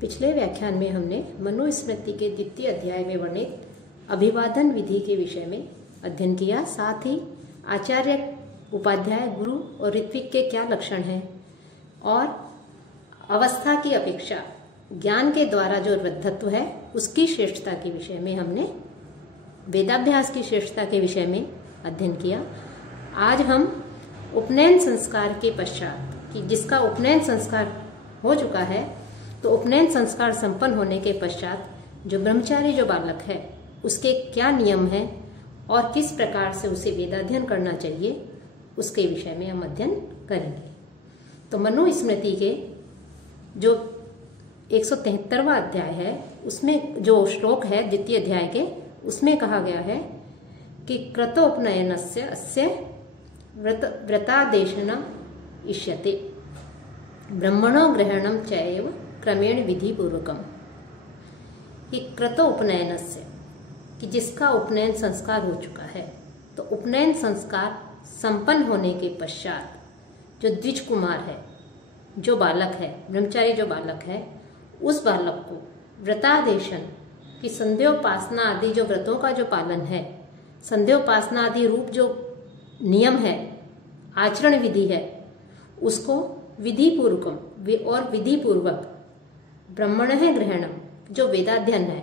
पिछले व्याख्यान में हमने मनुस्मृति के द्वितीय अध्याय में वर्णित अभिवादन विधि के विषय में अध्ययन किया। साथ ही आचार्य, उपाध्याय, गुरु और ऋत्विक के क्या लक्षण हैं और अवस्था की अपेक्षा ज्ञान के द्वारा जो वृद्धत्व है उसकी श्रेष्ठता के विषय में हमने वेदाभ्यास की श्रेष्ठता के विषय में अध्ययन किया। आज हम उपनयन संस्कार के पश्चात, कि जिसका उपनयन संस्कार हो चुका है, तो उपनयन संस्कार संपन्न होने के पश्चात जो ब्रह्मचारी जो बालक है उसके क्या नियम हैं और किस प्रकार से उसे वेदाध्ययन करना चाहिए उसके विषय में हम अध्ययन करेंगे। तो मनुस्मृति के जो 173वां अध्याय है उसमें जो श्लोक है द्वितीय अध्याय के, उसमें कहा गया है कि क्रतोपनयनस्य अस्य व्रतादेशना इष्यते ब्रह्मणो ग्रहणम चैव क्रमेण विधि पूर्वकम। कि क्रतोपनयनस्य, कि जिसका उपनयन संस्कार हो चुका है, तो उपनयन संस्कार संपन्न होने के पश्चात जो द्विज कुमार है, जो बालक है, ब्रह्मचारी जो बालक है, उस बालक को व्रतादेशन की संध्योपासना आदि जो व्रतों का जो पालन है, संध्योपासना आदि रूप जो नियम है, आचरण विधि है, उसको विधि पूर्वकम और विधि पूर्वक ब्रह्मण है ग्रहणम, जो वेदाध्ययन है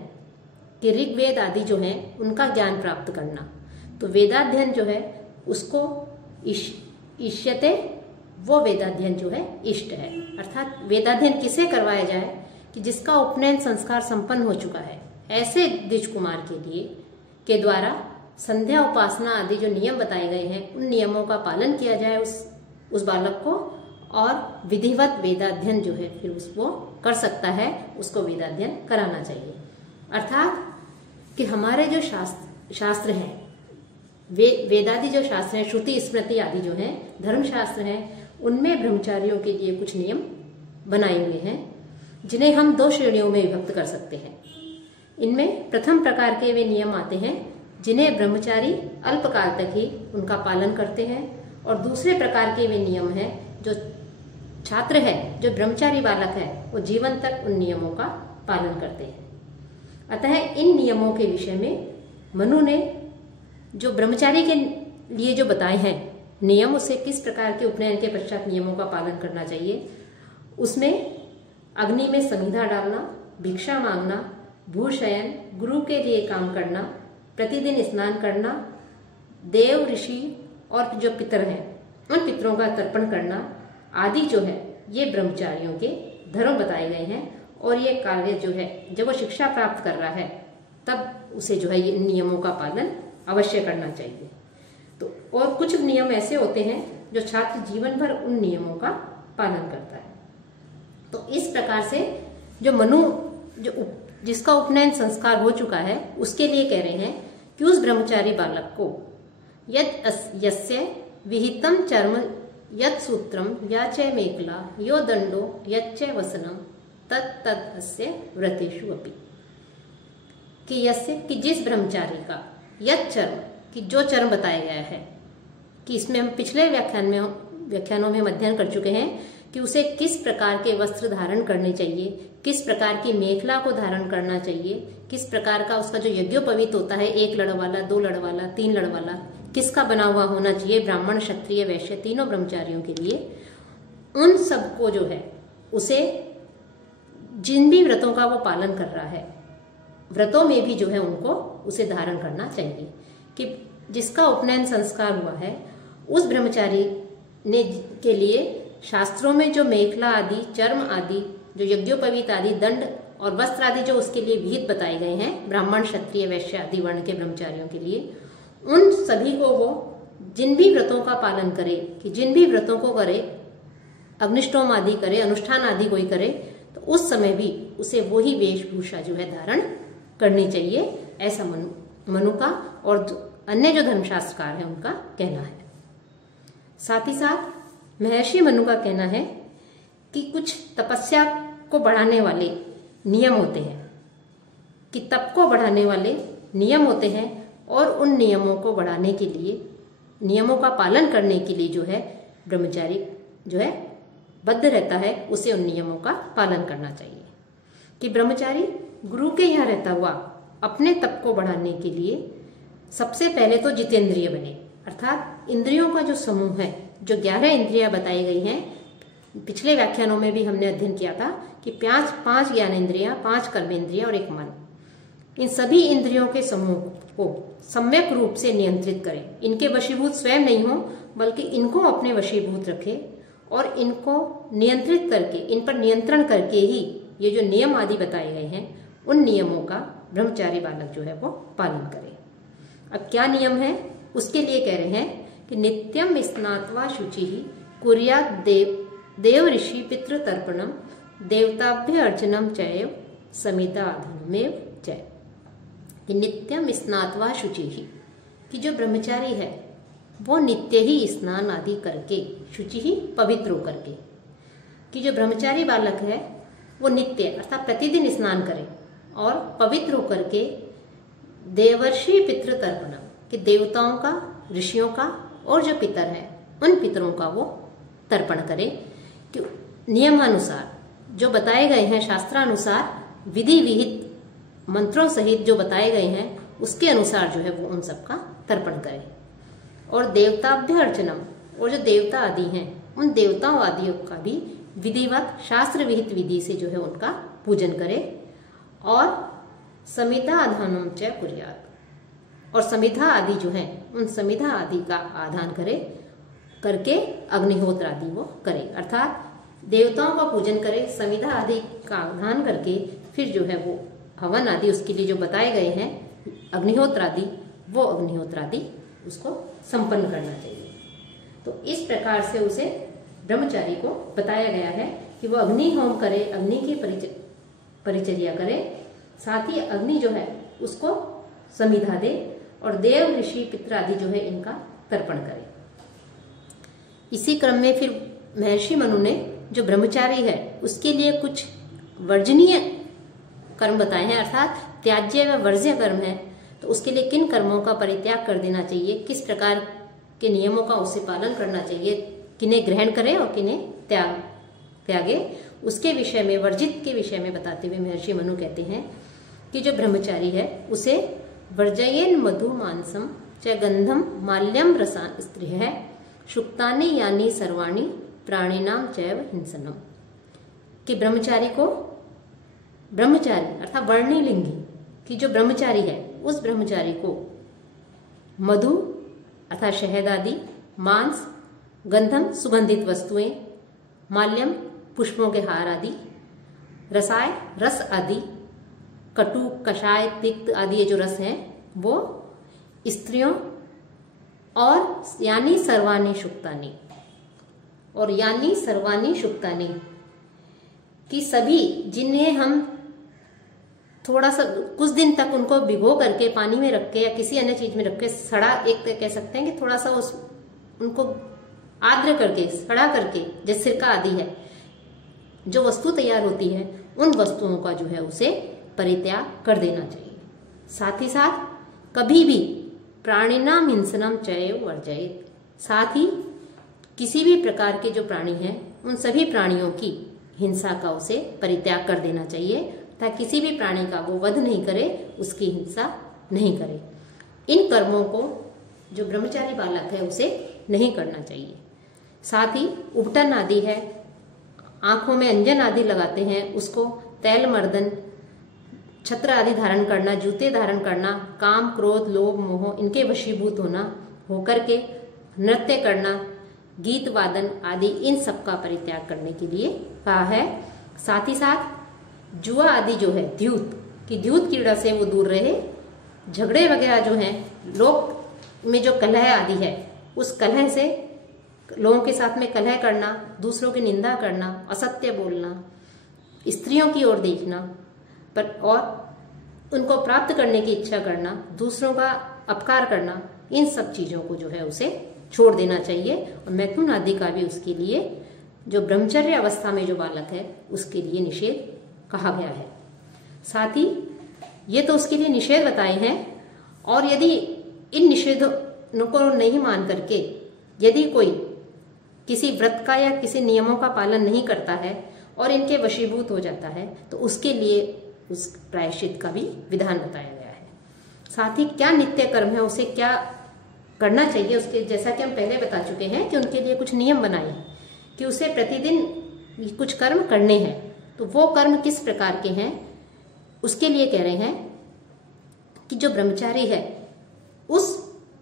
कि ऋग्वेद आदि जो है उनका ज्ञान प्राप्त करना, तो वेदाध्ययन जो है उसको इष्यते, वो वेदाध्ययन जो है इष्ट है। अर्थात वेदाध्ययन किसे करवाया जाए कि जिसका उपनयन संस्कार संपन्न हो चुका है, ऐसे द्विज कुमार के लिए के द्वारा संध्या उपासना आदि जो नियम बताए गए हैं उन नियमों का पालन किया जाए उस बालक को, और विधिवत वेदाध्ययन जो है फिर उसको कर सकता है, उसको वेदाध्ययन कराना चाहिए। अर्थात कि हमारे जो शास्त्र हैं, वेदादि जो शास्त्र हैं, श्रुति स्मृति आदि जो हैं, धर्मशास्त्र हैं, उनमें ब्रह्मचारियों के लिए कुछ नियम बनाए हुए हैं जिन्हें हम दो श्रेणियों में विभक्त कर सकते हैं। इनमें प्रथम प्रकार के वे नियम आते हैं जिन्हें ब्रह्मचारी अल्पकाल तक ही उनका पालन करते हैं, और दूसरे प्रकार के वे नियम हैं जो छात्र है, जो ब्रह्मचारी बालक है, वो जीवन तक उन नियमों का पालन करते हैं। अतः इन नियमों के विषय में मनु ने जो ब्रह्मचारी के लिए जो बताए हैं नियम, उसे किस प्रकार के उपनयन के पश्चात नियमों का पालन करना चाहिए, उसमें अग्नि में समिधा डालना, भिक्षा मांगना, भूशयन, गुरु के लिए काम करना, प्रतिदिन स्नान करना, देव ऋषि और जो पितर हैं उन पितरों का तर्पण करना आदि जो है ये ब्रह्मचारियों के धर्म बताए गए हैं। और ये कार्य जो है जब वो शिक्षा प्राप्त कर रहा है तब उसे जो है ये नियमों का पालन अवश्य करना चाहिए। तो और कुछ नियम ऐसे होते हैं जो छात्र जीवन भर उन नियमों का पालन करता है। तो इस प्रकार से जो मनु जिसका उपनयन संस्कार हो चुका है उसके लिए कह रहे हैं कि उस ब्रह्मचारी बालक को यस्य विहितम चर्म यत् सूत्रम या च मेखला यो दंडो यच्च वसनम तत् अस्य व्रतेषु अपि। कि यस्य, कि जिस ब्रह्मचारी का यत् चर्म, कि जो चर्म बताया गया है, कि इसमें हम पिछले व्याख्यानों में अध्ययन कर चुके हैं कि उसे किस प्रकार के वस्त्र धारण करने चाहिए, किस प्रकार की मेखला को धारण करना चाहिए, किस प्रकार का उसका जो यज्ञोपवीत होता है, 1 लड़ वाला, 2 लड़ वाला, 3 लड़ वाला, किसका बना हुआ होना चाहिए, ब्राह्मण, क्षत्रिय, वैश्य, तीनों ब्रह्मचारियों के लिए, उन सबको जो है उसे जिन भी व्रतों का वो पालन कर रहा है, व्रतों में भी जो है उनको उसे धारण करना चाहिए। कि जिसका उपनयन संस्कार हुआ है उस ब्रह्मचारी ने के लिए शास्त्रों में जो मेखला आदि, चर्म आदि, जो यज्ञोपवीत आदि, दंड और वस्त्र आदि जो उसके लिए विहित बताए गए हैं ब्राह्मण, क्षत्रिय, वैश्य आदि वर्ण के ब्रह्मचारियों के लिए, उन सभी को वो जिन भी व्रतों का पालन करे, कि जिन भी व्रतों को करे, अग्निष्टोम आदि करे, अनुष्ठान आदि कोई करे, तो उस समय भी उसे वही वेशभूषा जो है धारण करनी चाहिए, ऐसा मनु का और अन्य जो धर्मशास्त्रकार है उनका कहना है। साथ ही साथ महर्षि मनु का कहना है कि कुछ तपस्या को बढ़ाने वाले नियम होते हैं, कि तप को बढ़ाने वाले नियम होते हैं, और उन नियमों को बढ़ाने के लिए, नियमों का पालन करने के लिए जो है ब्रह्मचारी जो है बद्ध रहता है, उसे उन नियमों का पालन करना चाहिए। कि ब्रह्मचारी गुरु के यहाँ रहता हुआ अपने तप को बढ़ाने के लिए सबसे पहले तो जितेंद्रिय बने, अर्थात इंद्रियों का जो समूह है, जो 11 इंद्रियां बताई गई हैं, पिछले व्याख्यानों में भी हमने अध्ययन किया था कि 5 ज्ञानेंद्रियां, 5 कर्मेंद्रियां और 1 मन, इन सभी इंद्रियों के समूह को सम्यक रूप से नियंत्रित करें। इनके वशीभूत स्वयं नहीं हो, बल्कि इनको अपने वशीभूत रखे और इनको नियंत्रित करके, इन पर नियंत्रण करके ही ये जो नियम आदि बताए गए हैं, उन नियमों का ब्रह्मचारी बालक जो है वो पालन करे। अब क्या नियम है, उसके लिए कह रहे हैं कि नित्यम स्नात्वा शुचि कुर्यात् देव ऋषि पितृ तर्पणम देवताभ्य अर्चनम चैव समिता आधनमेव चैव। कि नित्यम स्नात्वा शुचि ही, कि जो ब्रह्मचारी है वो नित्य ही स्नान आदि करके, शुचि ही पवित्र होकर के, कि जो ब्रह्मचारी बालक है वो नित्य अर्थात प्रतिदिन स्नान करे और पवित्र होकर के देवर्षि पितृ तर्पणम, कि देवताओं का, ऋषियों का और जो पितर है उन पितरों का वो तर्पण करे, कि नियमानुसार जो बताए गए हैं, शास्त्रानुसार विधि विहित मंत्रों सहित जो बताए गए हैं उसके अनुसार जो है वो उन सबका तर्पण करे। और देवताभ्य अर्चनम, और जो देवता आदि हैं उन देवताओं आदियों का भी विधिवत शास्त्र विहित विधि से जो है उनका पूजन करे। और समिधा आधानम च कुर्यात्, और समिधा आदि जो है उन समिधा आदि का आधान करे, करके अग्निहोत्र आदि वो करे, अर्थात देवताओं का पूजन करे, समिधा आदि का आधान करके फिर जो है वो हवन आदि उसके लिए जो बताए गए हैं अग्निहोत्र आदि, वो अग्निहोत्र आदि उसको संपन्न करना चाहिए। तो इस प्रकार से उसे ब्रह्मचारी को बताया गया है कि वो अग्नि होम करे, अग्नि की परिचर्या करे, साथ ही अग्नि जो है उसको समिधा दे और देव ऋषि पितर आदि जो है इनका तर्पण करे। इसी क्रम में फिर महर्षि मनु ने जो ब्रह्मचारी है उसके लिए कुछ वर्जनीय कर्म बताए हैं, अर्थात त्याज्य व वर्ज्य कर्म है, तो उसके लिए किन कर्मों का परित्याग कर देना चाहिए, किस प्रकार के नियमों का उसे पालन करना चाहिए, किन्हें ग्रहण करे और किन्हें त्यागे, उसके विषय में, वर्जित के विषय में बताते हुए महर्षि मनु कहते हैं कि जो ब्रह्मचारी है उसे वर्जयेन मधु मांसम च गंधम माल्यम रसान स्त्रिय शुक्तानि यानी सर्वाणी प्राणिनाम चैव हिंसनम। कि ब्रह्मचारी को, ब्रह्मचारी अर्थात वर्णिलिंगी, कि जो ब्रह्मचारी है उस ब्रह्मचारी को मधु अर्थात शहद आदि, मांस, गंधम सुगंधित वस्तुएं, माल्यम पुष्पों के हार आदि, रसाय रस आदि, कटु कषाय तिक्त आदि ये जो रस हैं वो, स्त्रियों, और यानी सर्वाणी शुक्तानि, और यानी सर्वाणी शुक्तानि, कि सभी जिन्हें हम थोड़ा सा कुछ दिन तक उनको भिगो करके पानी में रख के या किसी अन्य चीज में रख के सड़ा, एक कह सकते हैं कि थोड़ा सा उनको आर्द्र करके, सड़ा करके, जैसे सिरका आदि है, जो वस्तु तैयार होती है उन वस्तुओं का जो है उसे परित्याग कर देना चाहिए। साथ ही साथ कभी भी प्राणिनाम हिंसनम चैव वर्जयेत्, साथ ही किसी भी प्रकार के जो प्राणी हैं उन सभी प्राणियों की हिंसा का उसे परित्याग कर देना चाहिए, ताकि किसी भी प्राणी का वो वध नहीं करे, उसकी हिंसा नहीं करे। इन कर्मों को जो ब्रह्मचारी बालक है उसे नहीं करना चाहिए। साथ ही उपटन आदि है, आंखों में अंजन आदि लगाते हैं उसको, तैल मर्दन, छत्र आदि धारण करना, जूते धारण करना, काम क्रोध लोभ मोह इनके वशीभूत होकर के नृत्य करना, गीत वादन आदि, इन सब का परित्याग करने के लिए कहा है। साथ ही साथ जुआ आदि जो है, द्यूत, कि द्यूत क्रीड़ा से वो दूर रहे, झगड़े वगैरह जो हैं, लोक में जो कलह आदि है उस कलह से, लोगों के साथ में कलह करना, दूसरों की निंदा करना, असत्य बोलना, स्त्रियों की ओर देखना पर और उनको प्राप्त करने की इच्छा करना, दूसरों का अपकार करना, इन सब चीजों को जो है उसे छोड़ देना चाहिए। और मैथुन आदि का भी उसके लिए, जो ब्रह्मचर्य अवस्था में जो बालक है उसके लिए निषेध कहा गया है। साथ ही ये तो उसके लिए निषेध बताए हैं, और यदि इन निषेधों को नहीं मान करके यदि कोई किसी व्रत का या किसी नियमों का पालन नहीं करता है और इनके वशीभूत हो जाता है तो उसके लिए उस प्रायश्चित का भी विधान बताया गया है। साथ ही क्या नित्य कर्म है, उसे क्या करना चाहिए, उसके जैसा कि हम पहले बता चुके हैं कि उनके लिए कुछ नियम बनाए हैं कि उसे प्रतिदिन कुछ कर्म करने हैं। तो वो कर्म किस प्रकार के हैं, उसके लिए कह रहे हैं कि जो ब्रह्मचारी है उस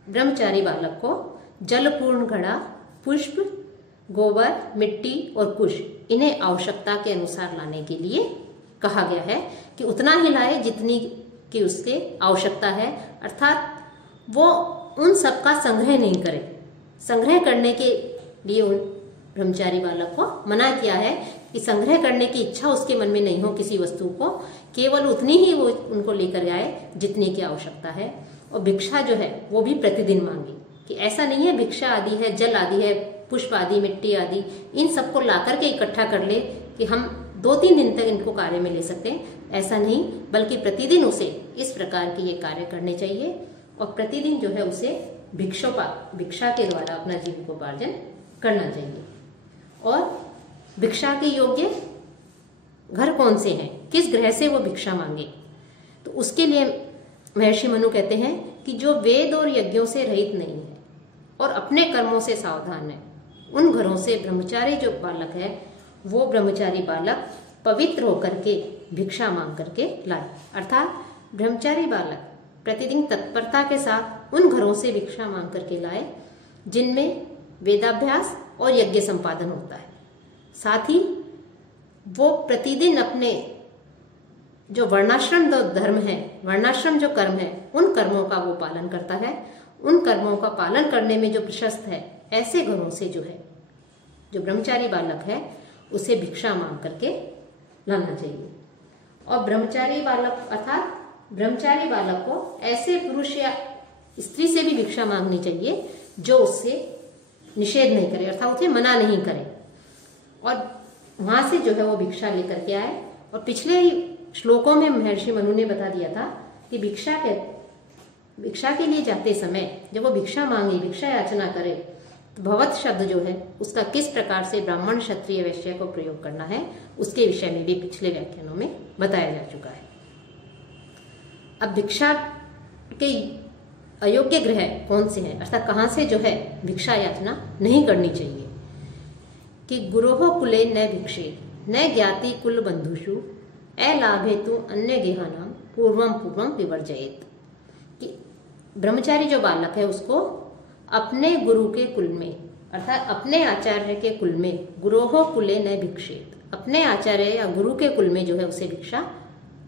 ब्रह्मचारी बालक को जलपूर्ण घड़ा, पुष्प, गोबर, मिट्टी और कुश इन्हें आवश्यकता के अनुसार लाने के लिए कहा गया है कि उतना ही लाए जितनी की उसके आवश्यकता है, अर्थात वो उन सब का संग्रह नहीं करे। संग्रह करने के लिए उन ब्रह्मचारी बालक को मना किया है कि संग्रह करने की इच्छा उसके मन में नहीं हो किसी वस्तु को, केवल उतनी ही वो उनको लेकर आए जितने की आवश्यकता है। और भिक्षा जो है वो भी प्रतिदिन मांगे, कि ऐसा नहीं है भिक्षा आदि है, जल आदि है, पुष्प आदि, मिट्टी आदि, इन सबको ला करके इकट्ठा कर ले कि हम 2-3 दिन तक इनको कार्य में ले सकते हैं, ऐसा नहीं, बल्कि प्रतिदिन उसे इस प्रकार के ये कार्य करने चाहिए और प्रतिदिन जो है उसे भिक्षा के द्वारा अपना जीविकोपार्जन करना चाहिए। और भिक्षा के योग्य घर कौन से हैं, किस ग्रह से वो भिक्षा मांगे, तो उसके लिए महर्षि मनु कहते हैं कि जो वेद और यज्ञों से रहित नहीं है और अपने कर्मों से सावधान है, उन घरों से ब्रह्मचारी जो बालक है वो ब्रह्मचारी बालक पवित्र होकर के भिक्षा मांग करके लाए। अर्थात ब्रह्मचारी बालक प्रतिदिन तत्परता के साथ उन घरों से भिक्षा मांग करके लाए जिनमें वेदाभ्यास और यज्ञ संपादन होता है। साथ ही वो प्रतिदिन अपने जो वर्णाश्रम धर्म है, वर्णाश्रम जो कर्म है, उन कर्मों का वो पालन करता है। उन कर्मों का पालन करने में जो प्रशस्त है, ऐसे घरों से जो है जो ब्रह्मचारी बालक है उसे भिक्षा मांग करके लाना चाहिए। और ब्रह्मचारी बालक अर्थात ब्रह्मचारी बालक को ऐसे पुरुष या स्त्री से भी भिक्षा मांगनी चाहिए जो उससे निषेध नहीं करे, अर्थात उसे मना नहीं करे, और वहां से जो है वो भिक्षा लेकर के आए। और पिछले ही श्लोकों में महर्षि मनु ने बता दिया था कि भिक्षा के लिए जाते समय जब वो भिक्षा मांगे, भिक्षा याचना करे, तो भवत शब्द जो है उसका किस प्रकार से ब्राह्मण, क्षत्रिय, वैश्य को प्रयोग करना है उसके विषय में भी पिछले व्याख्यानों में बताया जा चुका है। अब भिक्षा के अयोग्य ग्रह कौन से हैं, अर्थात कहाँ से जो है भिक्षा याचना नहीं करनी चाहिए, कि गुरोह कुले न भिक्षे न ज्ञाति कुल बंधुषु अलाभेतु अन्य गेहानाम पूर्वम पूर्वम विवर्जयेत। कि ब्रह्मचारी जो बालक है उसको अपने गुरु के कुल में, अर्थात अपने आचार्य के कुल में, गुरोह कुले न भिक्षेत, अपने आचार्य या गुरु के कुल में जो है उसे भिक्षा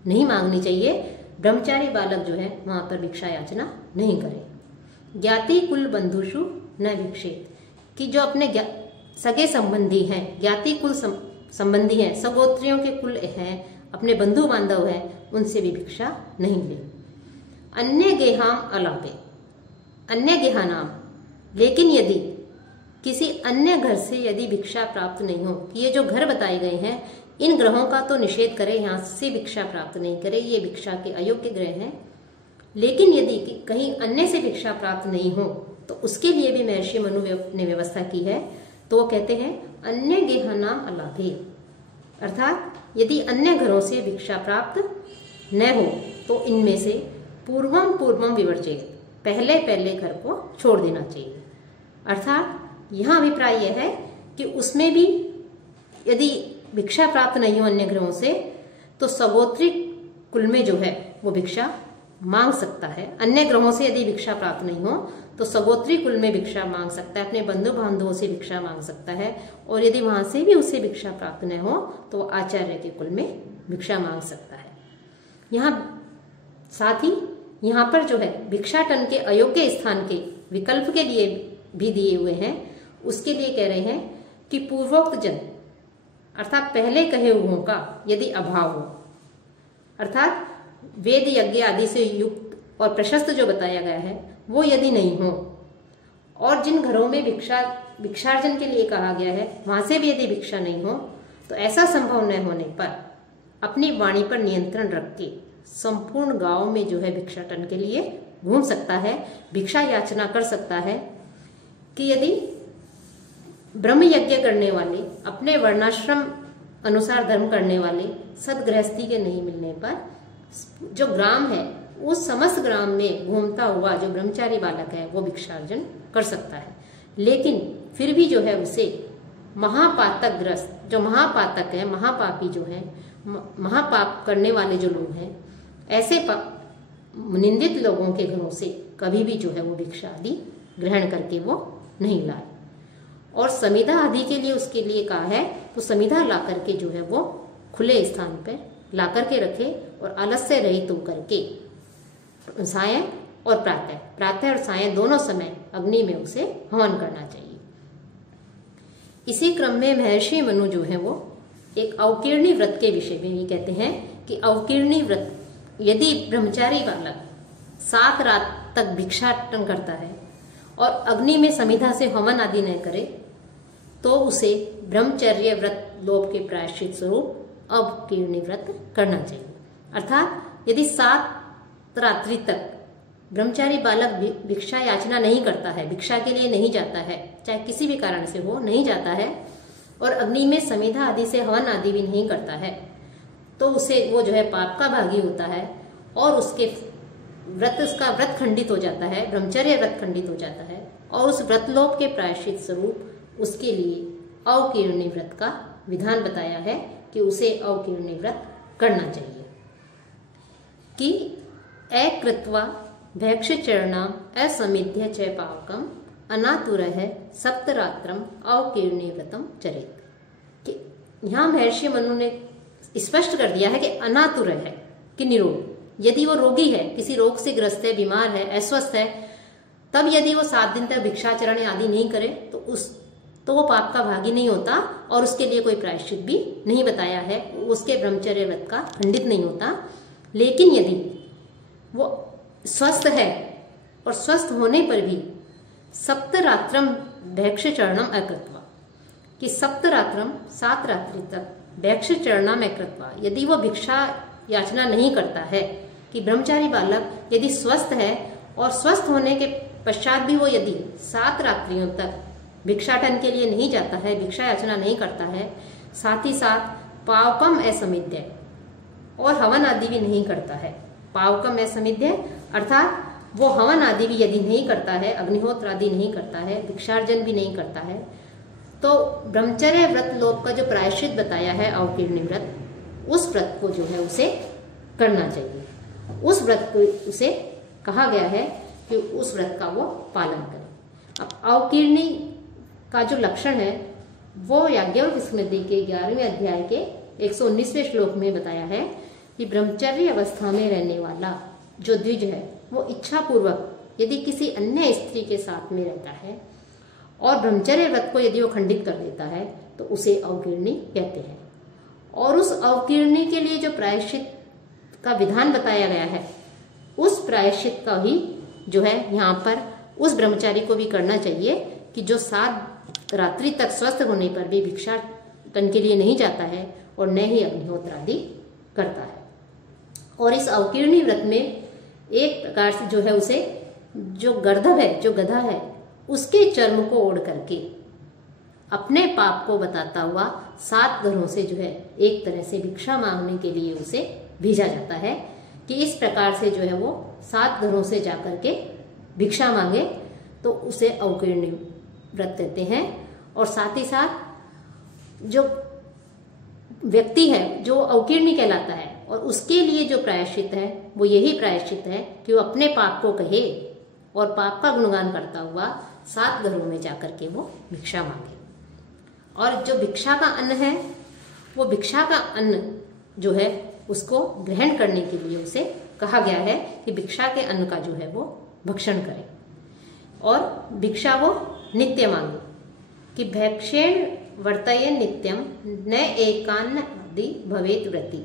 नहीं मांगनी चाहिए। ब्रह्मचारी बालक जो है वहां पर भिक्षा याचना नहीं करे। ज्ञाति कुल बंधुषु न भिक्षेत, कि जो अपने सगे संबंधी हैं, ज्ञाति कुल संबंधी हैं, सगोत्रियों के कुल हैं, अपने बंधु बांधव हैं, उनसे भी भिक्षा नहीं ले। अन्य गेहाम अलापे, अन्य गेहानाम, लेकिन यदि किसी अन्य घर से यदि भिक्षा प्राप्त नहीं हो, कि ये जो घर बताए गए हैं इन ग्रहों का तो निषेध करे, यहाँ से भिक्षा प्राप्त नहीं करे, ये भिक्षा के अयोग्य ग्रह हैं। लेकिन यदि कहीं अन्य से भिक्षा प्राप्त नहीं हो तो उसके लिए भी महर्षि मनु ने व्यवस्था की है। तो वो कहते हैं अन्य गेहानाम अलाभे, अर्थात यदि अन्य घरों से भिक्षा प्राप्त न हो तो इनमें से पूर्वम पूर्वम विवर्जयेत, पहले पहले घर को छोड़ देना चाहिए। अर्थात यहाँ अभिप्राय यह है कि उसमें भी यदि भिक्षा प्राप्त नहीं हो अन्य ग्रहों से तो सगोत्री कुल में जो है वो भिक्षा मांग सकता है। अन्य ग्रहों से यदि भिक्षा प्राप्त नहीं हो तो सगोत्री कुल में भिक्षा मांग सकता है, अपने बंधु बांधवों से भिक्षा मांग सकता है, और यदि वहां से भी उसे भिक्षा प्राप्त न हो तो आचार्य के कुल में भिक्षा मांग सकता है। यहाँ साथ ही यहाँ पर जो है भिक्षाटन के अयोग्य स्थान के विकल्प के लिए भी दिए हुए हैं। उसके लिए कह रहे हैं कि पूर्वोक्त जन, अर्थात पहले कहे हुओं का यदि अभाव हो, अर्थात वेद यज्ञ आदि से युक्त और प्रशस्त जो बताया गया है वो यदि नहीं हो, और जिन घरों में भिक्षार्जन के लिए कहा गया है वहां से भी यदि भिक्षा नहीं हो, तो ऐसा संभव न होने पर अपनी वाणी पर नियंत्रण रख के संपूर्ण गांव में जो है भिक्षाटन के लिए घूम सकता है, भिक्षा याचना कर सकता है। कि यदि ब्रह्म यज्ञ करने वाले अपने वर्णाश्रम अनुसार धर्म करने वाले सदगृहस्थी के नहीं मिलने पर जो ग्राम है उस समस्त ग्राम में घूमता हुआ जो ब्रह्मचारी बालक है वो भिक्षार्जन कर सकता है। लेकिन फिर भी जो है उसे महापातकग्रस्त, जो महापातक है, महापापी जो है, महापाप करने वाले जो लोग हैं, ऐसे निंदित लोगों के घरों से कभी भी जो है वो भिक्षा आदि ग्रहण करके वो नहीं लाए। और समिधा आदि के लिए उसके लिए कहा है तो समिधा ला करके जो है वो खुले स्थान पर ला करके रखे और आलस्य रहित होकर के सायं और प्रातः और सायं दोनों समय अग्नि में उसे हवन करना चाहिए। इसी क्रम में महर्षि मनु जो है वो एक अवकीर्णी व्रत के विषय में ये कहते हैं कि अवकीर्णी व्रत, यदि ब्रह्मचारी बालक 7 रात तक भिक्षाटन करता है और अग्नि में समिधा से हवन आदि न करे तो उसे ब्रह्मचर्य व्रत लोभ के प्रायश्चित स्वरूप अवकीर्णी व्रत करना चाहिए। अर्थात यदि 7 रात्रि तक ब्रह्मचारी बालक भिक्षा याचना नहीं करता है, भिक्षा के लिए नहीं जाता है, चाहे किसी भी कारण से हो नहीं जाता है, और अग्नि में समिधा आदि से हवन आदि भी नहीं करता है, तो उसे वो जो है पाप का भागी होता है और उसका व्रत खंडित हो जाता है, ब्रह्मचर्य व्रत खंडित हो जाता है, और उस व्रतलोप के प्रायश्चित स्वरूप उसके लिए अवकीर्णी व्रत का विधान बताया है कि उसे अवकीर्णी व्रत करना चाहिए। कि अकृत्वा भैक्षचरणाम असमिध्य च पावकम अनातुरः सप्तरात्रम अवकीर्णी व्रतम चरेत। कि यहाँ महर्षि मनु ने स्पष्ट कर दिया है कि अनातुर है कि निरोग, यदि वो रोगी है, किसी रोग से ग्रस्त है, बीमार है, अस्वस्थ है, तब यदि वो 7 दिन तक भिक्षाचरण आदि नहीं करे तो वो पाप का भागी नहीं होता और उसके लिए कोई प्रायश्चित भी नहीं बताया है, उसके ब्रह्मचर्य व्रत का खंडित नहीं होता। लेकिन यदि वो स्वस्थ है और स्वस्थ होने पर भी सप्तरात्रम भैक्षचरणम अकृत्वा, कि सप्तरात्रम 7 रात्रि तक भैक्षचरणम अकृत्वा, यदि वो भिक्षा याचना नहीं करता है, कि ब्रह्मचारी बालक यदि स्वस्थ है और स्वस्थ होने के पश्चात भी वो यदि 7 रात्रियों तक भिक्षाटन के लिए नहीं जाता है, भिक्षा याचना नहीं करता है, साथ ही साथ पावकम असमिध्य और हवन आदि भी नहीं करता है। पावकम असमिध्य अर्थात वो हवन आदि भी यदि नहीं करता है, अग्निहोत्र आदि नहीं करता है, भिक्षार्जन भी नहीं करता है, तो ब्रह्मचर्य व्रत लोक का जो प्रायश्चित बताया है अवकीर्णी व्रत, उस व्रत को जो है उसे करना चाहिए। उस व्रत को उसे कहा गया है कि उस व्रत का वो पालन करे। अब अवकीर्णी का जो लक्षण है वो याज्ञवल्क्य स्मृति के 11वें अध्याय के 119वें श्लोक में बताया है कि ब्रह्मचर्य अवस्था में रहने वाला जो द्विज है वो इच्छा पूर्वक यदि किसी अन्य स्त्री के साथ में रहता है और ब्रह्मचर्य व्रत को यदि वो खंडित कर देता है तो उसे अवकीर्णी कहते हैं। और उस अवकीर्णी के लिए जो प्रायश्चित का विधान बताया गया है, उस प्रायश्चित का ही जो है यहाँ पर उस ब्रह्मचारी को भी करना चाहिए कि जो 7 रात्रि तक स्वस्थ होने पर भी भिक्षाटन के लिए नहीं जाता है और न ही अग्निहोत्र आदि करता है। और इस अवकीर्णी व्रत में एक प्रकार से जो है उसे जो गर्दभ है, जो गधा है, उसके चर्म को ओढ़ करके अपने पाप को बताता हुआ 7 घरों से जो है एक तरह से भिक्षा मांगने के लिए उसे भेजा जाता है कि इस प्रकार से जो है वो 7 घरों से जाकर के भिक्षा मांगे तो उसे अवकीर्णी व्रत कहते हैं। और साथ ही साथ जो व्यक्ति है जो अवकीर्णी कहलाता है और उसके लिए जो प्रायश्चित है वो यही प्रायश्चित है कि वो अपने पाप को कहे और पाप का गुणगान करता हुआ 7 घरों में जाकर के वो भिक्षा मांगे। और जो भिक्षा का अन्न है वो भिक्षा का अन्न जो है उसको ग्रहण करने के लिए उसे कहा गया है कि भिक्षा के अन्न का जो है वो भक्षण करे और भिक्षा वो नित्य मांगे। कि भैक्षेण वर्तये नित्यम न एकान्न आदि भवेत व्रति,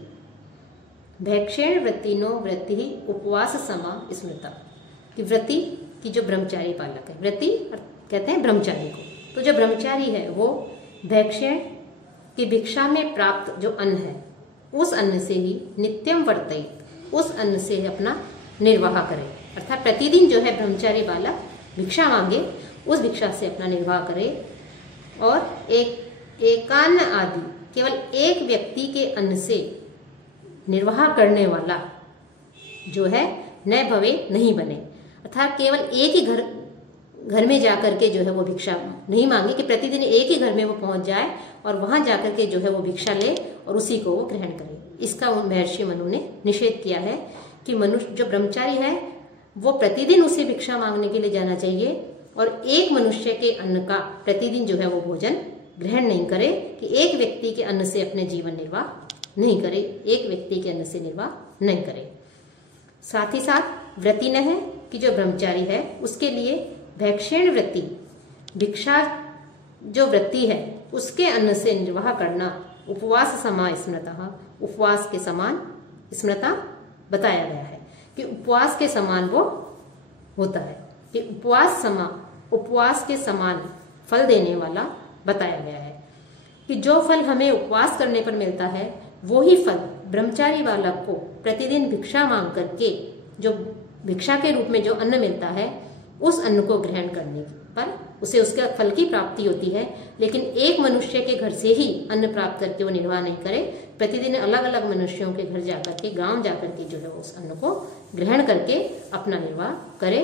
भैक्षेण व्रतिनो व्रति उपवास समा स्मृता। कि व्रति की जो ब्रह्मचारी बालक है, व्रति कहते हैं ब्रह्मचारी को, तो जो ब्रह्मचारी है वो भैक्षेण की भिक्षा में प्राप्त जो अन्न है उस अन्न से ही नित्यम वर्तये, उस अन्न से अपना निर्वाह करे। अर्थात प्रतिदिन जो है ब्रह्मचारी बालक भिक्षा मांगे, उस भिक्षा से अपना निर्वाह करे। और एकान्न आदि केवल एक व्यक्ति के अन्न से निर्वाह करने वाला जो है न भवे नहीं बने, अर्थात केवल एक ही घर में जाकर के जो है वो भिक्षा नहीं मांगे कि प्रतिदिन एक ही घर में वो पहुंच जाए और वहां जाकर के जो है वो भिक्षा ले और उसी को वो ग्रहण करे। इसका महर्षि मनु ने निषेध किया है कि मनुष्य जो ब्रह्मचारी है वो प्रतिदिन उसे भिक्षा मांगने के लिए जाना चाहिए और एक मनुष्य के अन्न का प्रतिदिन जो है वो भोजन ग्रहण नहीं करे, कि एक व्यक्ति के अन्न से अपने जीवन निर्वाह नहीं करे, एक व्यक्ति के अन्न से निर्वाह नहीं करे। साथ ही साथ व्रती न है कि जो ब्रह्मचारी है उसके लिए भैक्षेण वृत्ति, भिक्षा जो वृत्ति है उसके अन्न से निर्वाह करना उपवास समा स्मृतः, उपवास के समान स्मृता बताया गया है कि उपवास के समान वो होता है, कि उपवास के समान फल देने वाला बताया गया है कि जो फल हमें उपवास करने पर मिलता है वो ही फल ब्रह्मचारी बालक को प्रतिदिन भिक्षा मांग करके जो भिक्षा के रूप में जो अन्न मिलता है उस अन्न को ग्रहण करने पर उसे उसके फल की प्राप्ति होती है। लेकिन एक मनुष्य के घर से ही अन्न प्राप्त करके वो निर्वाह नहीं करे, प्रतिदिन अलग अलग मनुष्यों के घर जाकर के, गांव जाकर के जो है उस अन्न को ग्रहण करके अपना निर्वाह करे।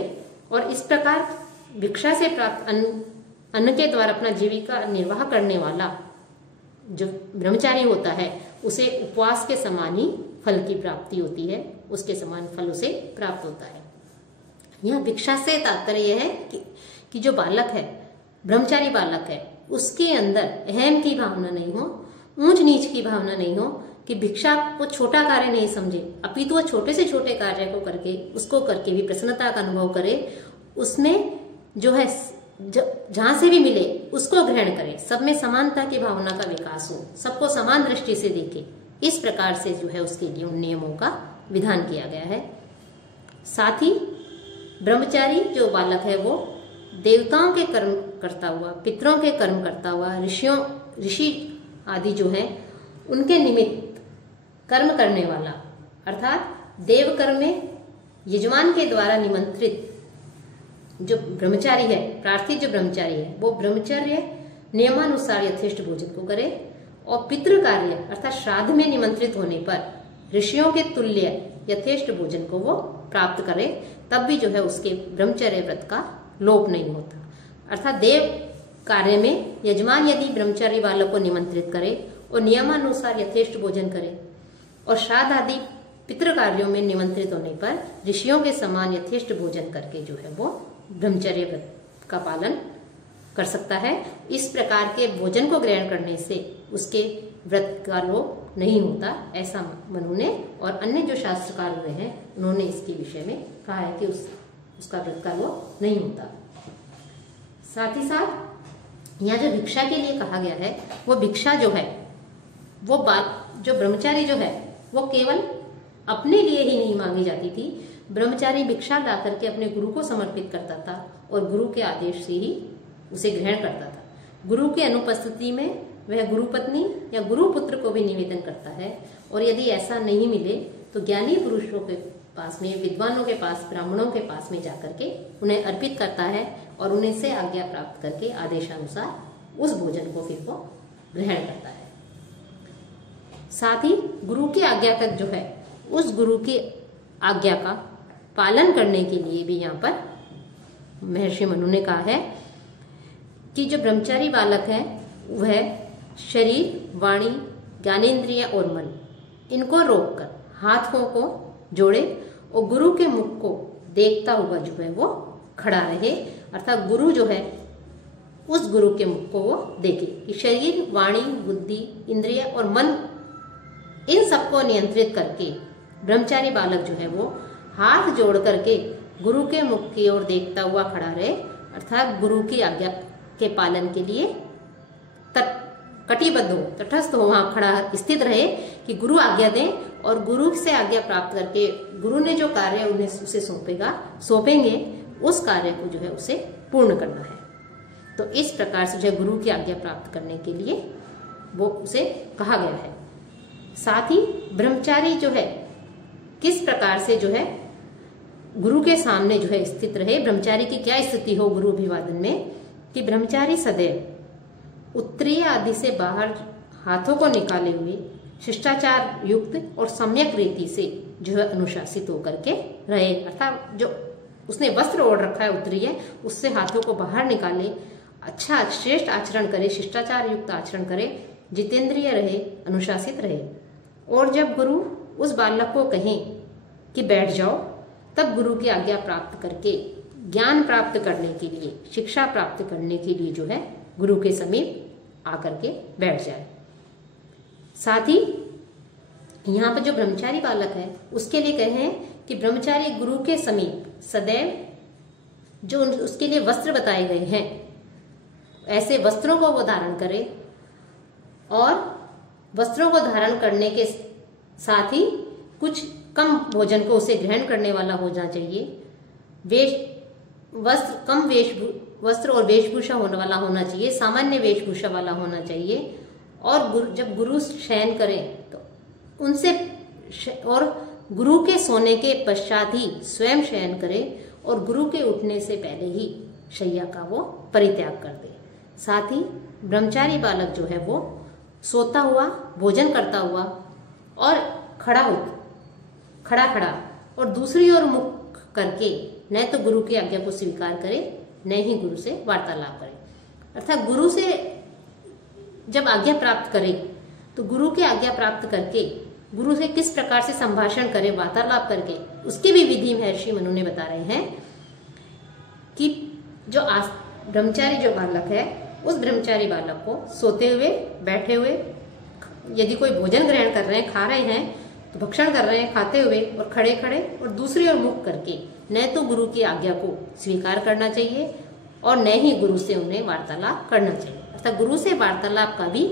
और इस प्रकार भिक्षा से प्राप्त अन्न के द्वारा अपना जीविका निर्वाह करने वाला जो ब्रह्मचारी होता है उसे उपवास के समान ही फल की प्राप्ति होती है, उसके समान फल उसे प्राप्त होता है। यहाँ भिक्षा से तात्पर्य यह है कि जो बालक है, ब्रह्मचारी बालक है, उसके अंदर अहम की भावना नहीं हो, ऊंच नीच की भावना नहीं हो, कि भिक्षा को छोटा कार्य नहीं समझे, अपितु वो छोटे से छोटे कार्य को करके उसको करके भी प्रसन्नता का अनुभव करे, उसमें जो है जहां से भी मिले उसको ग्रहण करे, सब में समानता की भावना का विकास हो, सबको समान दृष्टि से देखे। इस प्रकार से जो है उसके लिए उन नियमों का विधान किया गया है। साथ ही ब्रह्मचारी जो बालक है वो देवताओं के कर्म करता हुआ, पितरों के कर्म करता हुआ, ऋषि आदि जो है उनके निमित्त कर्म करने वाला, अर्थात देव कर्म में यजमान के द्वारा निमंत्रित जो ब्रह्मचारी है, प्रार्थित जो ब्रह्मचारी है वो ब्रह्मचर्य नियमानुसार यथेष्ट भोजन को करे और पितृ कार्य अर्थात श्राद्ध में निमंत्रित होने पर ऋषियों के तुल्य यथेष्ट भोजन को वो प्राप्त करे, तब भी जो है उसके ब्रह्मचर्य व्रत का लोप नहीं होता। अर्थात देव कार्य में यजमान यदि ब्रह्मचारी बालक को निमंत्रित करे और नियमानुसार यथेष्ट भोजन करे और श्राद्ध आदि पितृ कार्यों में निमंत्रित होने पर ऋषियों के समान यथेष्ट भोजन करके जो है वो ब्रह्मचर्य व्रत का पालन कर सकता है। इस प्रकार के भोजन को ग्रहण करने से उसके व्रत का लोप नहीं होता, ऐसा मनु ने और अन्य जो शास्त्रकार हुए हैं उन्होंने इसके विषय में कहा है कि उसका व्रत का लोप नहीं होता। साथ ही साथ यहाँ जो भिक्षा के लिए कहा गया है वो भिक्षा जो है वो जो ब्रह्मचारी जो है वो केवल अपने लिए ही नहीं मांगी जाती थी, ब्रह्मचारी भिक्षा ला करके अपने गुरु को समर्पित करता था और गुरु के आदेश से ही उसे ग्रहण करता था। गुरु की अनुपस्थिति में वह गुरु पत्नी या गुरु पुत्र को भी निवेदन करता है और यदि ऐसा नहीं मिले तो ज्ञानी पुरुषों के पास में, विद्वानों के पास, ब्राह्मणों के पास में जाकर के उन्हें अर्पित करता है और उन्हें से आज्ञा प्राप्त करके आदेशानुसार उस भोजन को फिर वो ग्रहण करता है। साथ ही गुरु की आज्ञा का जो है उस गुरु की आज्ञा का पालन करने के लिए भी यहाँ पर महर्षि मनु ने कहा है कि जो ब्रह्मचारी बालक है वह शरीर, वाणी, ज्ञानेंद्रिय और मन इनको रोककर हाथों को जोड़े और गुरु के मुख को देखता हुआ जो है वो खड़ा रहे, अर्थात गुरु जो है उस गुरु के मुख को वो देखे कि शरीर, वाणी, बुद्धि, इंद्रिय और मन इन सबको नियंत्रित करके ब्रह्मचारी बालक जो है वो हाथ जोड़ करके गुरु के मुख की ओर देखता हुआ खड़ा रहे, अर्थात गुरु की आज्ञा के पालन के लिए कटिबद्ध हो, तटस्थ हो, वहां खड़ा स्थित रहे कि गुरु आज्ञा दें और गुरु से आज्ञा प्राप्त करके गुरु ने जो कार्य उन्हें उसे सौंपेंगे उस कार्य को जो है उसे पूर्ण करना है। तो इस प्रकार से जो है गुरु की आज्ञा प्राप्त करने के लिए वो उसे कहा गया है। साथ ही ब्रह्मचारी जो है किस प्रकार से जो है गुरु के सामने जो है स्थित रहे, ब्रह्मचारी की क्या स्थिति हो गुरु अभिवादन में, कि ब्रह्मचारी सदैव उत्तरीय आदि से बाहर हाथों को निकाले हुए शिष्टाचार युक्त और सम्यक रीति से जो है अनुशासित होकर के रहे, अर्थात जो उसने वस्त्र ओढ़ रखा है उत्तरी है, उससे हाथों को बाहर निकाले, अच्छा श्रेष्ठ आचरण करे, शिष्टाचार युक्त आचरण करे, जितेंद्रिय रहे, अनुशासित रहे। और जब गुरु उस बालक को कहें कि बैठ जाओ, तब गुरु की आज्ञा प्राप्त करके ज्ञान प्राप्त करने के लिए, शिक्षा प्राप्त करने के लिए जो है गुरु के समीप आकर के बैठ जाए। साथ ही यहाँ पर जो ब्रह्मचारी बालक है उसके लिए कहे कि ब्रह्मचारी गुरु के समीप सदैव जो उसके लिए वस्त्र बताए गए हैं ऐसे वस्त्रों को वो धारण करे, और वस्त्रों को धारण करने के साथ ही कुछ कम भोजन को उसे ग्रहण करने वाला होना चाहिए। वस्त्र और वेशभूषा होने वाला होना चाहिए, सामान्य वेशभूषा वाला होना चाहिए। और जब गुरु शयन करें तो उनसे और गुरु के सोने के पश्चात ही स्वयं शयन करे, और गुरु के उठने से पहले ही शैया का वो परित्याग कर दे। साथ ही ब्रह्मचारी बालक जो है वो सोता हुआ, भोजन करता हुआ और खड़ा और दूसरी ओर मुख करके न तो गुरु की आज्ञा को स्वीकार करे, न ही गुरु से वार्तालाप करे। अर्थात गुरु से जब आज्ञा प्राप्त करे तो गुरु की आज्ञा प्राप्त करके गुरु से किस प्रकार से संभाषण करे, वार्तालाप करके, उसकी भी विधि महर्षि मनु ने बता रहे हैं कि जो ब्रह्मचारी जो बालक है उस ब्रह्मचारी बालक को सोते हुए, बैठे हुए, यदि कोई भोजन ग्रहण कर रहे हैं, खा रहे हैं तो भक्षण कर रहे हैं खाते हुए, और खड़े और दूसरी ओर मुख करके न तो गुरु की आज्ञा को स्वीकार करना चाहिए और न ही गुरु से उन्हें वार्तालाप करना चाहिए। अर्थात गुरु से वार्तालाप का भी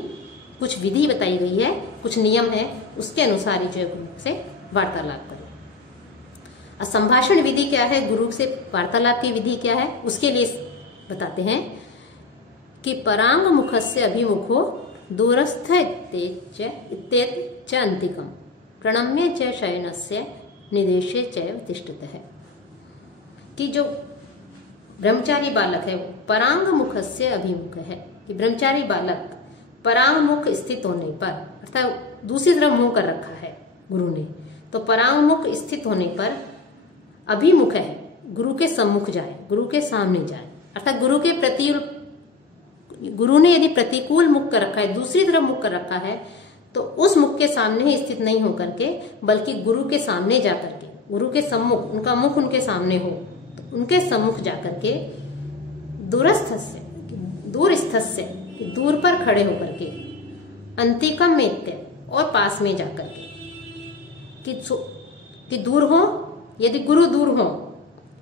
कुछ विधि बताई गई है, कुछ नियम है, उसके अनुसार ही जो है गुरु से वार्तालाप करें। संभाषण विधि क्या है, गुरु से वार्तालाप की विधि क्या है, उसके लिए बताते हैं कि परांग मुखस्य अभिमुखो दूरस्थ इत्येत अंतिकम प्रणम्य च शयनस्य निदेशे चैव तिष्ठतः। कि जो ब्रह्मचारी बालक है परांग मुखस्य अभिमुख है, कि ब्रह्मचारी बालक परांग मुख स्थित होने पर, अर्थात दूसरी तरफ मुंह कर रखा है गुरु ने, तो परांग मुख स्थित होने पर अभिमुख है, गुरु के सम्मुख जाए, गुरु के सामने जाए। अर्थात गुरु ने यदि प्रतिकूल मुख कर रखा है, दूसरी तरफ मुख कर रखा है, तो उस मुख के सामने ही स्थित नहीं होकर के, बल्कि गुरु के सामने जाकर के, गुरु के सम्मुख, उनका मुख उनके सामने हो, तो उनके सम्मुख जाकर के दूर स्थस्य दूर पर खड़े होकर के, अंतिकम मेत्य और पास में जाकर के, कि दूर हो, यदि गुरु दूर हो।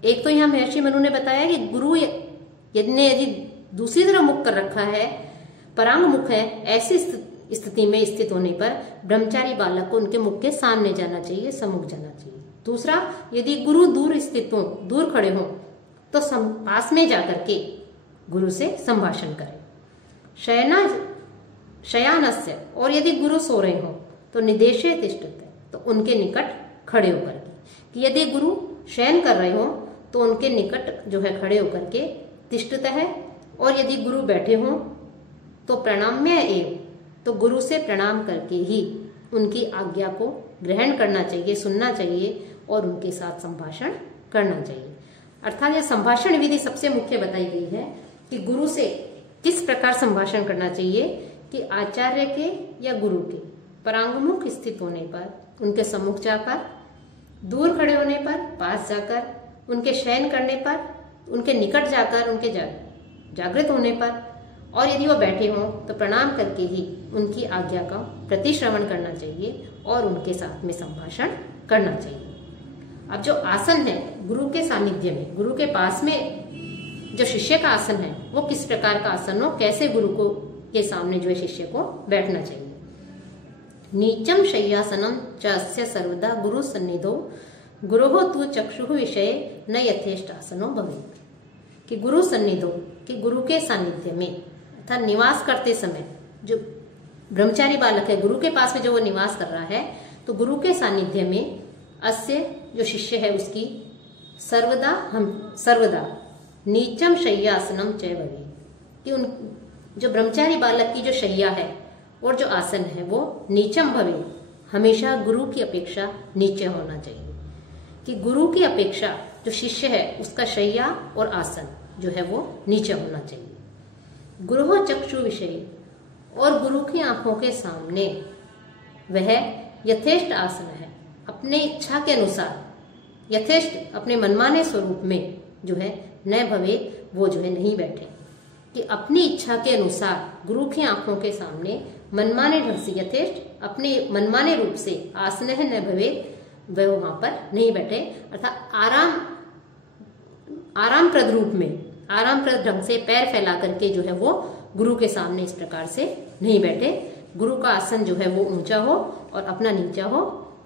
एक तो यहाँ महर्षि मनु ने बताया कि गुरु यदि दूसरी तरफ मुख कर रखा है, परांग मुख है, ऐसी स्थिति में स्थित होने पर ब्रह्मचारी बालक को उनके मुख के सामने जाना चाहिए, सम्मुख जाना चाहिए। दूसरा, यदि गुरु दूर स्थित हो, दूर खड़े हो, तो पास में जाकर के गुरु से संभाषण करें। शयानस्य, और यदि गुरु सो रहे हो तो निदेशे तिष्ठते, तो उनके निकट खड़े होकर के, कि यदि गुरु शयन कर रहे हो तो उनके निकट जो है खड़े होकर के तिष्ठतः है, और यदि गुरु बैठे हो तो प्रणाम्य एव, तो गुरु से प्रणाम करके ही उनकी आज्ञा को ग्रहण करना चाहिए, सुनना चाहिए और उनके साथ संभाषण करना चाहिए। अर्थात यह संभाषण विधि सबसे मुख्य बताई गई है कि गुरु से किस प्रकार संभाषण करना चाहिए, कि आचार्य के या गुरु के परांगमुख स्थित होने पर, उनके सम्मुख जाकर, दूर खड़े होने पर, पास जाकर, उनके शयन करने पर, उनके निकट जाकर, उनके जागृत होने पर, और यदि वो बैठे हों तो प्रणाम करके ही उनकी आज्ञा का प्रतिश्रवण करना चाहिए और उनके साथ में संभाषण करना चाहिए। अब जो आसन है गुरु के सानिध्य में, गुरु के पास में जो शिष्य का आसन है वो किस प्रकार का आसन हो, कैसे गुरु को के सामने जो है शिष्य को बैठना चाहिए। नीचम शय्यासनम चास्य सर्वदा गुरु सन्निधो गुरोः तु चक्षुः विषये न यथेष्ट आसनो भवेत्। कि गुरु सन्निधो, कि गुरु के सानिध्य में, अर्थात निवास करते समय, जो ब्रह्मचारी बालक है गुरु के पास में जो वो निवास कर रहा है, तो गुरु के सानिध्य में अस्य जो शिष्य है उसकी सर्वदा नीचम शय्यासनम च भवेत्, कि उन जो ब्रह्मचारी बालक की जो शैया है और जो आसन है वो नीचम भवे, हमेशा गुरु की अपेक्षा नीचे होना चाहिए। कि गुरु की अपेक्षा जो शिष्य है उसका शैया और आसन जो है वो नीचे होना चाहिए। गुरु चक्षु विषय, और गुरु की आंखों के सामने वह यथेष्ट आसन है, अपने इच्छा के अनुसार यथेष्ट अपने मनमाने स्वरूप में जो है न भवे, वो जो है नहीं बैठे। कि अपनी इच्छा के अनुसार गुरु की आंखों के सामने मनमाने ढंग से यथेष्ट अपने मनमाने रूप से आसन है न भवे, वह वहां पर नहीं बैठे, अर्थात आरामप्रद रूप में आरामप्रद ढंग से पैर फैला करके जो है वो गुरु के सामने इस प्रकार से नहीं बैठे। गुरु का आसन जो है वो ऊंचा हो और अपना नीचा हो,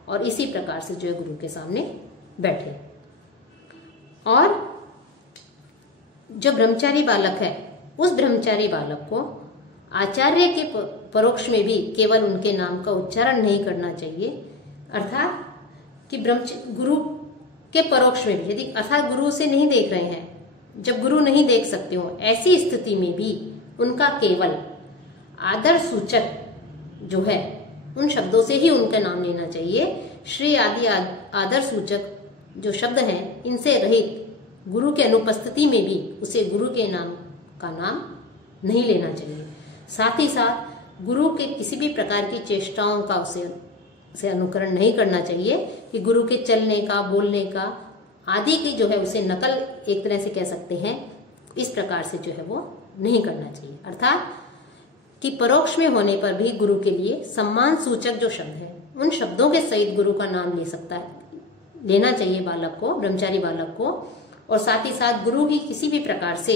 और इसी प्रकार से जो है गुरु के सामने बैठे। और जो ब्रह्मचारी बालक है उस ब्रह्मचारी बालक को आचार्य के परोक्ष में भी केवल उनके नाम का उच्चारण नहीं करना चाहिए, अर्थात कि गुरु के परोक्ष में भी, यदि अर्थात गुरु से नहीं देख रहे हैं, जब गुरु नहीं देख सकते हो ऐसी स्थिति में भी उनका केवल आदर सूचक जो है उन शब्दों से ही उनका नाम लेना चाहिए। श्री आदि आदर सूचक जो शब्द हैं इनसे रहित गुरु के अनुपस्थिति में भी उसे गुरु के नाम का नाम नहीं लेना चाहिए। साथ ही साथ गुरु के किसी भी प्रकार की चेष्टाओं का उसे अनुकरण नहीं करना चाहिए, कि गुरु के चलने का, बोलने का आदि की जो है उसे नकल एक तरह से कह सकते हैं, इस प्रकार से जो है वो नहीं करना चाहिए। अर्थात कि परोक्ष में होने पर भी गुरु के लिए सम्मान सूचक जो शब्द है उन शब्दों के सहित गुरु का नाम लेना चाहिए बालक को, ब्रह्मचारी बालक को। और साथ ही साथ गुरु की किसी भी प्रकार से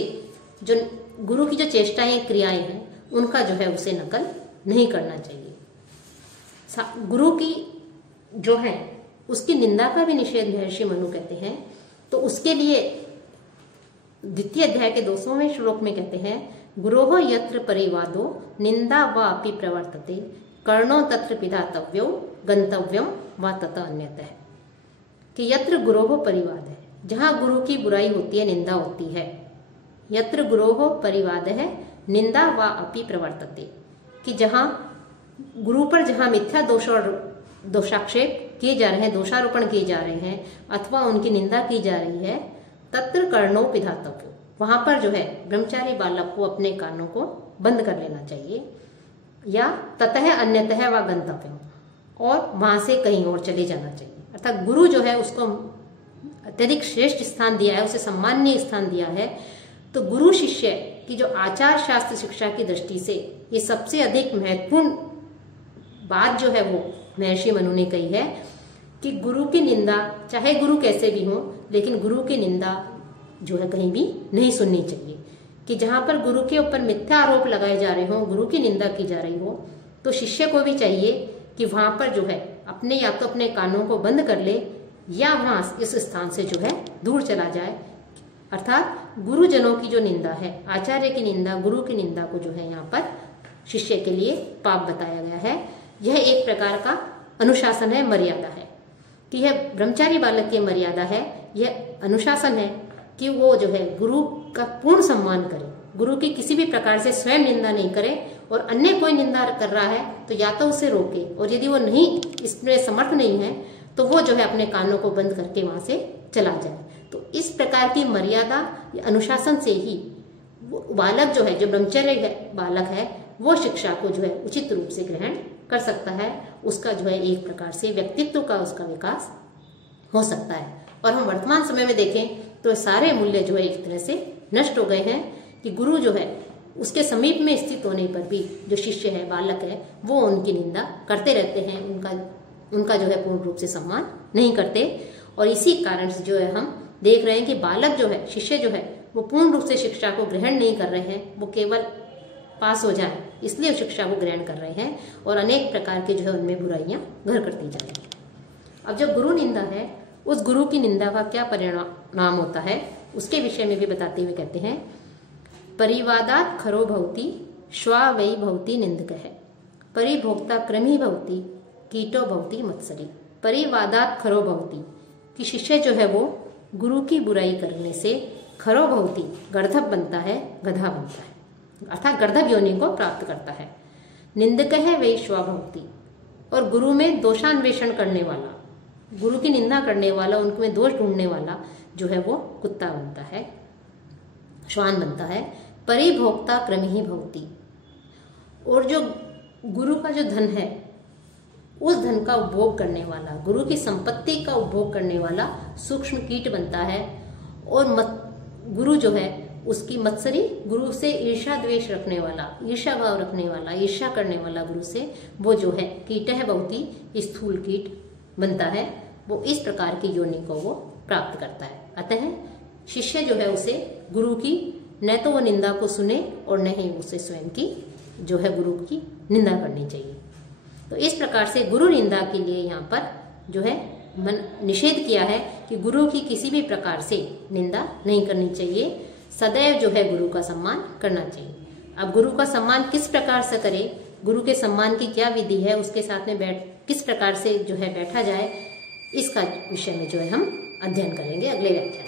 जो गुरु की जो चेष्टाएं क्रियाएं हैं उनका जो है उसे नकल नहीं करना चाहिए। गुरु की जो है उसकी निंदा का भी निषेध महर्षि मनु कहते हैं। तो उसके लिए द्वितीय अध्याय के 200वें श्लोक में कहते हैं, गुरोः यत्र परिवादो निंदा वा अपि प्रवर्तते कर्णो तत्र पिधातव्यो गंतव्यम वा तत अन्यतः। कि यत्र गुरोः परिवाद है, जहां गुरु की बुराई होती है, निंदा होती है, यत्र गुरोः परिवाद है निंदा वा अपि प्रवर्तते, कि जहां गुरु पर जहां मिथ्या दोष और दोषाक्षेप किए जा रहे हैं, दोषारोपण किए जा रहे हैं, अथवा उनकी निंदा की जा रही है, तत्र कर्णो पिधातव्यो, वहां पर जो है ब्रह्मचारी बालक को अपने कानों को बंद कर लेना चाहिए, या ततः अन्यतः व गंतव्यम, और वहां से कहीं और चले जाना चाहिए। अर्थात गुरु जो है उसको अत्यधिक श्रेष्ठ स्थान दिया है, उसे सम्माननीय स्थान दिया है। तो गुरु शिष्य की जो आचार शास्त्र शिक्षा की दृष्टि से ये सबसे अधिक महत्वपूर्ण बात जो है वो महर्षि मनु ने कही है, कि गुरु की निंदा, चाहे गुरु कैसे भी हो, लेकिन गुरु की निंदा जो है कहीं भी नहीं सुननी चाहिए। कि जहां पर गुरु के ऊपर मिथ्या आरोप लगाए जा रहे हो, गुरु की निंदा की जा रही हो, तो शिष्य को भी चाहिए कि वहां पर जो है अपने या तो अपने कानों को बंद कर ले, या वहां इस स्थान से जो है दूर चला जाए। अर्थात गुरुजनों की जो निंदा है, आचार्य की निंदा, गुरु की निंदा को जो है यहाँ पर शिष्य के लिए पाप बताया गया है। यह एक प्रकार का अनुशासन है, मर्यादा है, कि यह ब्रह्मचारी बालक की मर्यादा है, यह अनुशासन है कि वो जो है गुरु का पूर्ण सम्मान करे, गुरु की किसी भी प्रकार से स्वयं निंदा नहीं करे, और अन्य कोई निंदा कर रहा है तो या तो उसे रोके, और यदि वो नहीं इसमें समर्थ नहीं है तो वो जो है अपने कानों को बंद करके वहां से चला जाए। तो इस प्रकार की मर्यादा या अनुशासन से ही वो बालक जो है, जो ब्रह्मचर्य बालक है, वो शिक्षा को जो है उचित रूप से ग्रहण कर सकता है, उसका जो है एक प्रकार से व्यक्तित्व का उसका विकास हो सकता है। और हम वर्तमान समय में देखें तो सारे मूल्य जो है एक तरह से नष्ट हो गए हैं, कि गुरु जो है उसके समीप में स्थित होने पर भी जो शिष्य है, बालक है, वो उनकी निंदा करते रहते हैं, उनका जो है पूर्ण रूप से सम्मान नहीं करते। और इसी कारण से जो है हम देख रहे हैं कि बालक जो है, शिष्य जो है, वो पूर्ण रूप से शिक्षा को ग्रहण नहीं कर रहे हैं, वो केवल पास हो जाए इसलिए शिक्षा को ग्रहण कर रहे हैं, और अनेक प्रकार के जो है उनमें बुराइयां घर करती जा रही हैं। अब जो गुरु निंदा है, उस गुरु की निंदा का क्या परिणाम होता है उसके विषय में भी बताते हुए कहते हैं, परिवादात खरो भवति श्वा वै भवति निंदक है, परिभोक्ता क्रमी भवति कीटो भवति मत्सरी। परिवादात खरो भवति, कि शिष्य जो है वो गुरु की बुराई करने से खरो भवति गर्दभ बनता है, गधा बनता है, अर्थात गर्दभ योनि को प्राप्त करता है। निंदक है वही स्वभक्ति, और गुरु में दोषान्वेषण करने वाला, गुरु की निंदा करने वाला, उनमें दोष ढूंढने वाला जो है वो कुत्ता बनता है, श्वान बनता है। परिभोक्ता क्रमि भवति, और जो गुरु का जो धन है उस धन का उपभोग करने वाला, गुरु की संपत्ति का उपभोग करने वाला सूक्ष्म कीट बनता है। और गुरु जो है उसकी मत्सरी, गुरु से ईर्ष्या द्वेष रखने वाला, ईर्ष्या भाव रखने वाला, ईर्ष्या करने वाला गुरु से, वो जो है कीट है बहुत स्थूल कीट बनता है। वो इस प्रकार की योनि को वो प्राप्त करता है। अतः शिष्य जो है उसे गुरु की न तो वो निंदा को सुने और न ही उसे स्वयं की जो है गुरु की निंदा करनी चाहिए। तो इस प्रकार से गुरु निंदा के लिए यहाँ पर जो है निषेध किया है कि गुरु की किसी भी प्रकार से निंदा नहीं करनी चाहिए, सदैव जो है गुरु का सम्मान करना चाहिए। अब गुरु का सम्मान किस प्रकार से करे, गुरु के सम्मान की क्या विधि है, उसके साथ में किस प्रकार से जो है बैठा जाए, इसका विषय में जो है हम अध्ययन करेंगे अगले व्याख्यान।